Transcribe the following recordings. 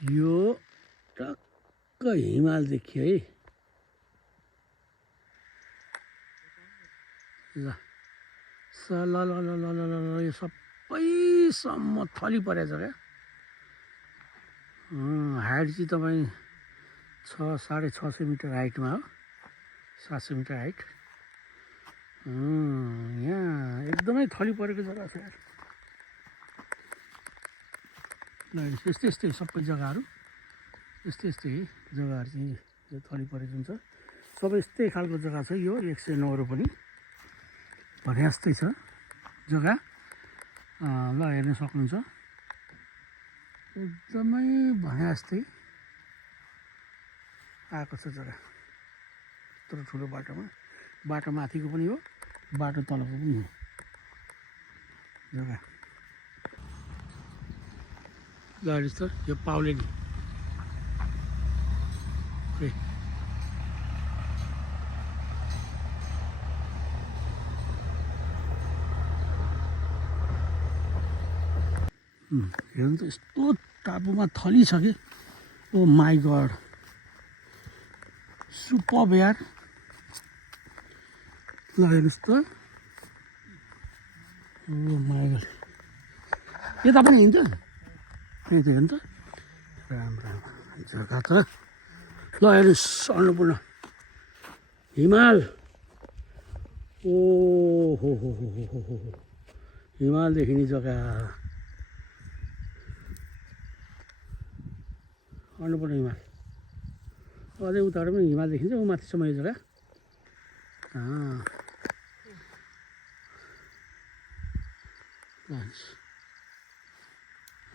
यो टक्क हिमाल देखियो है। ल ल ल ल ल ल ल यो सबैसम्म थली परेछ क्या। हाइट चाहिँ तपाईँ 600-650 मिटर हाइटमा हो, 700 मिटर हाइट। यहाँ एकदमै थली परेको जग्गा छ यार। ल यस्तै यस्तै सबै जग्गाहरू यस्तै जग्गाहरू चाहिँ यो थली परेको हुन्छ। सबै यस्तै खालको जग्गा छ यो 109 पनि भने जस्तै छ जग्गा। ल हेर्न सक्नुहुन्छ एकदमै भने जस्तै आएको छ जग्गा। यत्रो ठुलो बाटोमा, बाटो माथिको पनि हो, बाटो तलको पनि हो जग्गा। ल यस्तो यो पाउलेनी हेर्नु त यस्तो टापुमा थली छ कि ओ माई गड सुपर्ब यार। ल हेर्नुहोस् त ओ माई गड यता पनि हिँड्छ त्यही त हेर्नु त राम्रो जग्गा त। ल हेर्नुहोस् अन्नपूर्ण हिमाल ओ हो हिमाल देखिने जग्गा अन्नपूर्ण हिमाल। अझै उताबाट पनि हिमाल देखिन्छ ऊ माथिसम्म यो जग्गा।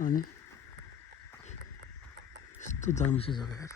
अनि यस्तो दामी छ जग्गा यार।